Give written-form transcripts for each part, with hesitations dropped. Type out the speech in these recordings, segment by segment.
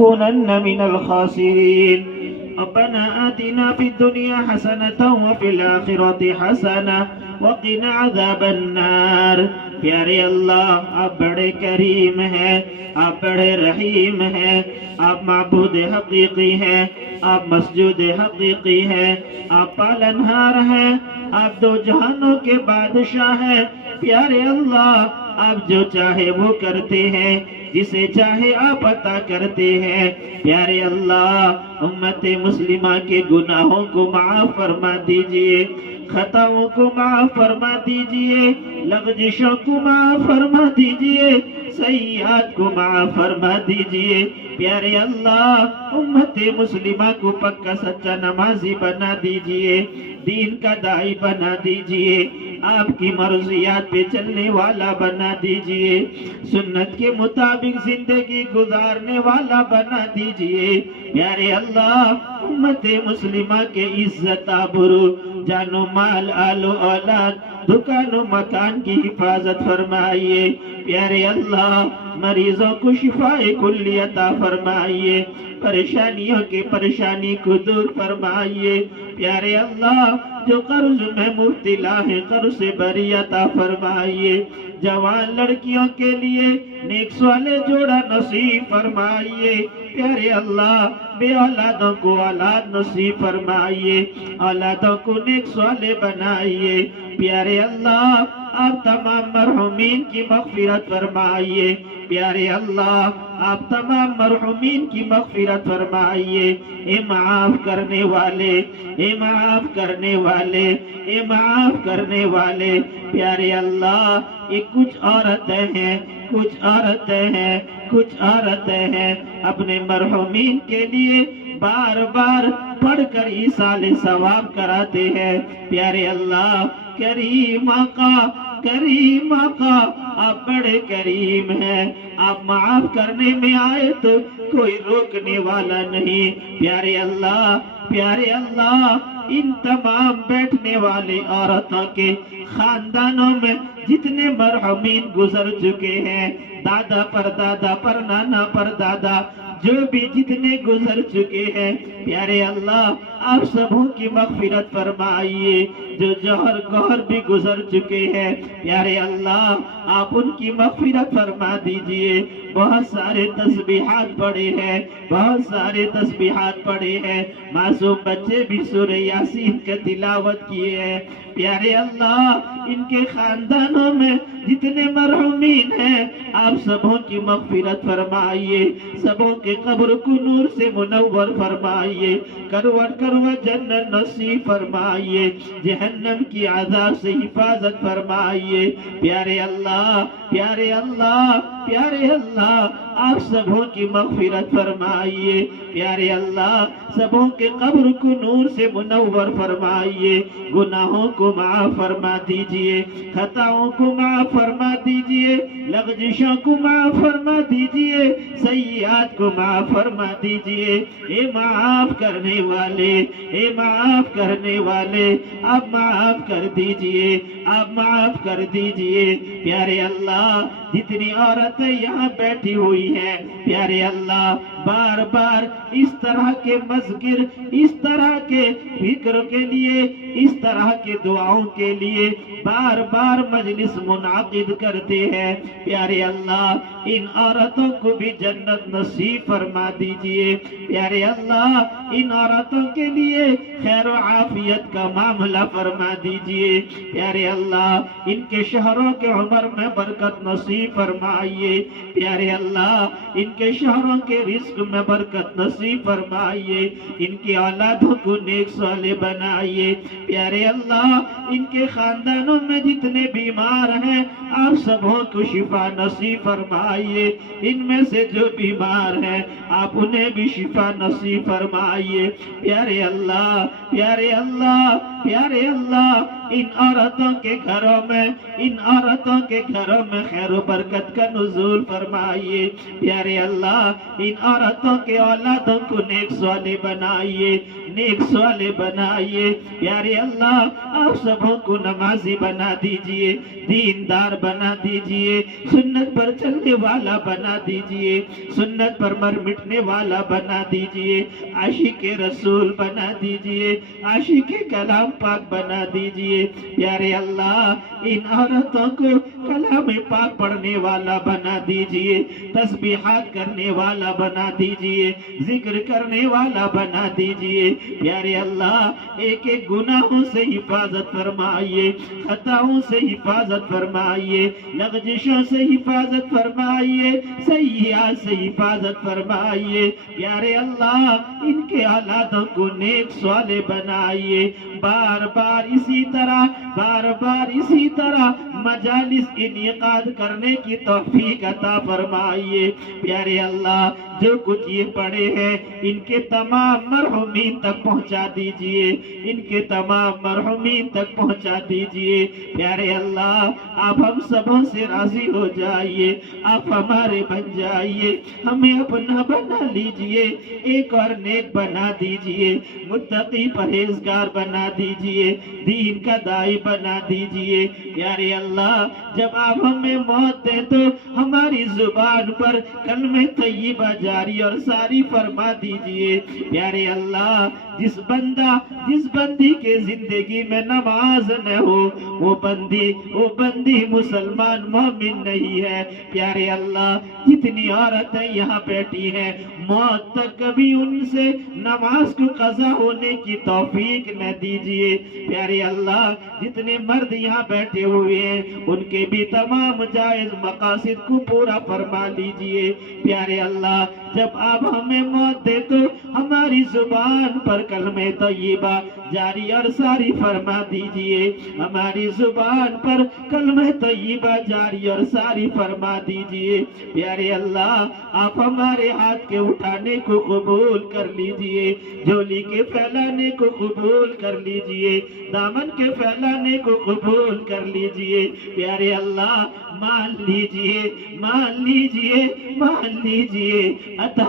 لنكونن من الخاسرين ربنا آتنا في الدنيا حسنة وفي الآخرة حسنة وقنا عذاب النار۔ پیارے اللہ آپ بڑے کریم ہیں، آپ بڑے رحیم ہیں، آپ معبود حقیقی ہیں، آپ مسجود حقیقی ہیں، آپ پالنہار ہیں، آپ دو جہانوں کے بادشاہ ہیں۔ پیارے اللہ آپ جو چاہے وہ کرتے ہیں، جسے چاہے آپ عطا کرتے ہیں۔ پیارے اللہ امت مسلمہ کے گناہوں کو معاف فرما دیجئے، خطاؤں کو معاف فرما دیجئے، لغزشوں کو معاف فرما دیجئے، سیئات کو معاف فرما دیجئے۔ پیارے اللہ امت مسلمہ کو پکا سچا نمازی بنا دیجئے، دین کا داعی بنا دیجئے، آپ کی مرضیات پہ چلنے والا بنا دیجئے، سنت کے مطابق زندگی گزارنے والا بنا دیجئے۔ پیارے اللہ امت مسلمہ کے عزت آبرو، جان و مال، آل و اولاد، دکان و مکان کی حفاظت فرمائیے۔ پیارے اللہ مریضوں کو شفاء کلی عطا فرمائیے، پریشانیوں کے پریشانی کو دور فرمائیے۔ پیارے اللہ جو قرض میں مبتلا ہے قرض سے بری عطا فرمائیے، جوان لڑکیوں کے لیے نیک صالح جوڑا نصیب فرمائیے۔ پیارے اللہ بے اولادوں کو اولاد نصیب فرمائیے، اولادوں کو نیک صالح بنائیے۔ پیارے اللہ آپ تمام مرحومین کی مغفرت فرمائیے۔ پیارے اللہ آپ تمام مرحومین کی مغفرت فرمائیے۔ اے معاف کرنے والے، اے معاف کرنے والے، اے معاف کرنے والے۔ پیارے اللہ یہ کچھ عورتیں ہیں، کچھ عورتیں ہیں، کچھ عورتیں ہیں اپنے مرحومین کے لیے بار بار پڑھ کر ایصال ثواب کراتے ہیں۔ پیارے اللہ کریم آقا، کریم آقا آپ بڑے کریم ہیں، آپ معاف کرنے میں آئے تو کوئی روکنے والا نہیں۔ پیارے اللہ، پیارے اللہ ان تمام بیٹھنے والی عورتوں کے خاندانوں میں جتنے مرحومین گزر چکے ہیں، دادا پر دادا پر نانا پر دادا جو بھی جتنے گزر چکے ہیں، پیارے اللہ آپ سبوں کی مغفرت فرمائیے۔ جو جوہر گوہر بھی گزر چکے ہیں، پیارے اللہ آپ ان کی مغفرت فرما دیجئے۔ بہت سارے تسبیحات پڑھے ہیں، بہت سارے تسبیحات پڑھے ہیں، معصوم بچے بھی سورہ یاسین کا تلاوت کیے ہیں۔ پیارے اللہ ان کے خاندانوں میں جتنے مرحومین ہیں آپ سبوں کی مغفرت فرمائیے، سبوں کے قبر کو نور سے منور فرمائیے، کروٹ کروٹ جنت نصیب فرمائیے، جہنم کی عذاب سے حفاظت فرمائیے۔ پیارے اللہ، پیارے اللہ، پیارے اللہ آپ سبوں کی مغفرت فرمائیے۔ پیارے اللہ سبوں کے قبر کو نور سے منور فرمائیے، گناہوں کو معاف فرما دیجئے، خطاؤں کو معاف فرما دیجئے، لغزشوں کو معاف فرما دیجئے، سیئات کو معاف فرما دیجئے۔ اے معاف کرنے والے، اے معاف کرنے والے آپ معاف کر دیجئے، آپ معاف کر دیجئے۔ پیارے اللہ جتنی عورتیں یہاں بیٹھی ہوئی ہیں، پیارے اللہ بار بار اس طرح کے مذکر، اس طرح کے فکر کے لیے، اس طرح کے دعاؤں کے لیے بار بار مجلس منعقد کرتے ہیں۔ پیارے اللہ ان عورتوں کو بھی جنت نصیب فرما دیجئے۔ پیارے اللہ ان عورتوں کے لیے خیر و عافیت کا معاملہ فرما دیجئے۔ پیارے اللہ ان کے شہروں کے عمر میں برکت نصیب فرمائیے۔ پیارے اللہ ان کے شہروں کے رزق میں برکت نصیب فرمائیے، ان کی اولادوں کو نیک صالح بنائیے۔ پیارے اللہ ان کے خاندانوں میں جتنے بیمار ہیں آپ سبوں کو شفا نصیب فرمائیے، ان میں سے جو بیمار ہیں آپ انہیں بھی شفا نصیب فرمائیے۔ پیارے اللہ، پیارے اللہ، پیارے اللہ ان عورتوں کے گھروں میں خیر و برکت کا نزول فرمائیے. پیارے اللہ ان عورتوں کے اولادوں کو نیک صالح بنائیے. پیارے اللہ آپ سبوں کو نمازی بنا دیجئے, دیندار بنا دیجئے, سنت پر چلنے والا بنا دیجئے, سنت پر مر مٹنے والا بنا دیجئے, عاشق رسول بنا دیجئے, عاشق کلام پاک بنا دیجئے. پیارے اللہ ان عورتوں کو کلام پاک پڑھنے والا بنا دیجئے, تسبیحات کرنے والا بنا دیجئے, ذکر کرنے والا بنا دیجئے. پیارے اللہ ایک ایک گناہوں سے حفاظت فرمائیے, خطاؤں سے حفاظت فرمائیے, لغزشوں سے حفاظت فرمائیے, سیئات سے حفاظت فرمائیے. پیارے اللہ ان کے اولادوں کو نیک صالح بنائیے. بار بار اسی طرح مجالس انعقاد کرنے کی توفیق عطا فرمائیے. پیارے اللہ جو کچھ یہ پڑھے ہیں ان کے تمام مرحومین تک پہنچا دیجئے. پیارے اللہ آپ ہم سبوں سے راضی ہو جائیے, آپ ہمارے بن جائیے, ہمیں اپنا بنا لیجئے, ایک اور نیک بنا دیجئے, متقی پرہیزگار بنا دیجئے, دین کا داعی بنا دیجئے. پیارے اللہ جب آپ ہمیں موت دیں تو ہماری زبان پر کلمہ طیبہ جاری اور ساری فرما دیجئے. پیارے اللہ جس بندی کے زندگی میں نماز نہ ہو وہ بندی مسلمان مومن نہیں ہے. پیارے اللہ جتنی عورتیں یہاں بیٹھی ہیں موت تک کبھی ان سے نماز کو قضا ہونے کی توفیق نہ دیجئے. پیارے اللہ جتنے مرد یہاں بیٹھے ہوئے ہیں ان کے بھی تمام جائز مقاصد کو پورا فرما لیجئے. پیارے اللہ جب آپ ہمیں موت دے تو ہماری زبان پر کلمہ طیبہ جاری اور ساری فرما دیجئے, ہماری زبان پر کلمہ طیبہ جاری اور ساری فرما دیجئے. پیارے اللہ آپ ہمارے ہاتھ کے اٹھانے کو قبول کر لیجئے, جھولی کے پھیلانے کو قبول کر لیجئے, دامن کے پھیلانے کو قبول کر لیجئے. پیارے اللہ مان لیجئے, عطا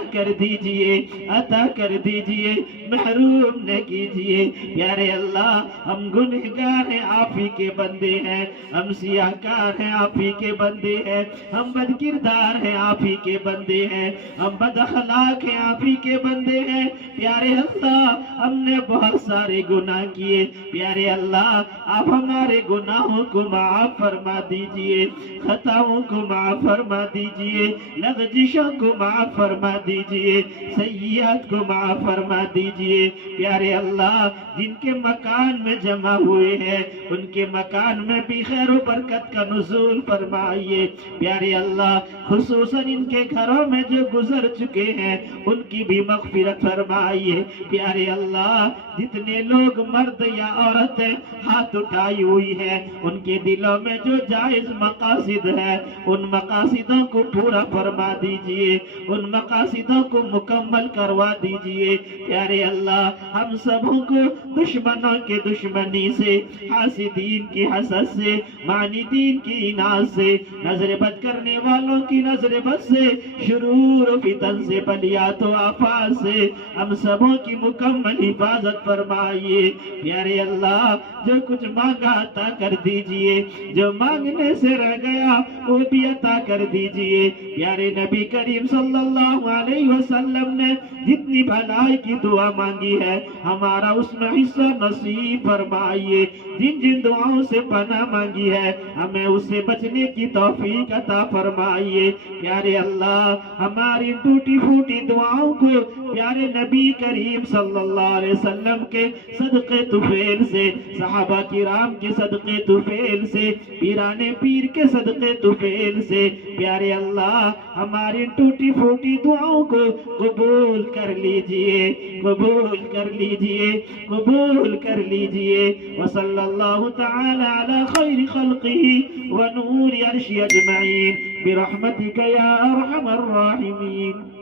کر دیجئے, محروم نہ کیجئے. پیارے اللہ ہم گنہگار ہیں آپ ہی کے بندے ہیں, ہم سیاہکار ہیں آپ ہی کے بندے ہیں, ہم بد کردار ہیں آپ ہی کے بندے ہیں, ہم بد اخلاق ہیں آپ ہی کے بندے ہیں. پیارے اللہ ہم نے بہت سارے گناہ کیے. پیارے اللہ آپ ہمارے گناہوں کو معاف فرما دیجئے, خطاؤں کو معاف فرما دیجئے, لغزشوں کو معاف فرما دیجئے, سیئات کو معاف فرما دیجئے. پیارے اللہ جن کے مکان میں جمع ہوئے ہیں ان کے مکان میں بھی خیر و برکت کا نزول فرمائیے. پیارے اللہ خصوصاً ان کے گھروں میں جو گزر چکے ہیں ان کی بھی مغفرت فرمائیے. پیارے اللہ جتنے لوگ مرد یا عورتیں ہاتھ اٹھائی ہوئی ہیں ان کے دلوں میں جو جائز مقاصد ہے ان مقاصدوں کو پورا فرما دیجئے, ان مقاصدوں کو مکمل کروا دیجئے. پیارے اللہ ہم سبوں کو دشمنوں کے دشمنی سے, حاسدین کی حسد سے, معاندین کی اناد سے, نظر بد کرنے والوں کی نظر بد سے, شرور و فتن سے, بلیات و آفات سے ہم سبوں کی مکمل حفاظت فرمائیے. پیارے اللہ جو کچھ مانگا عطا کر دیجئے, جو مانگنے سے رہ گیا وہ بھی عطا کر دیجئے. پیارے نبی کریم صلی اللہ علیہ وسلم نے جتنی بھلائی کی دعا مانگی ہے ہمارا اس میں حصہ نصیب فرمائیے. جن دعاؤں سے پناہ مانگی ہے ہمیں اس سے بچنے کی توفیق عطا فرمائیے. پیارے اللہ ہماری ٹوٹی پھوٹی دعاؤں کو پیارے نبی کریم صلی اللہ علیہ وسلم کے صدقے طفیل سے, صحابہ کرام کے صدقے طفیل سے, پیران پیر کے صدقے طفیل سے پیارے اللہ ہماری ٹوٹی پھوٹی دعاؤں کو قبول کر لیجئے, قبول کر لیجئے. وصلی اللہ تعالی علی خیر خلقہ ونور عرش اجمعین برحمتک یا ارحم الراحمین.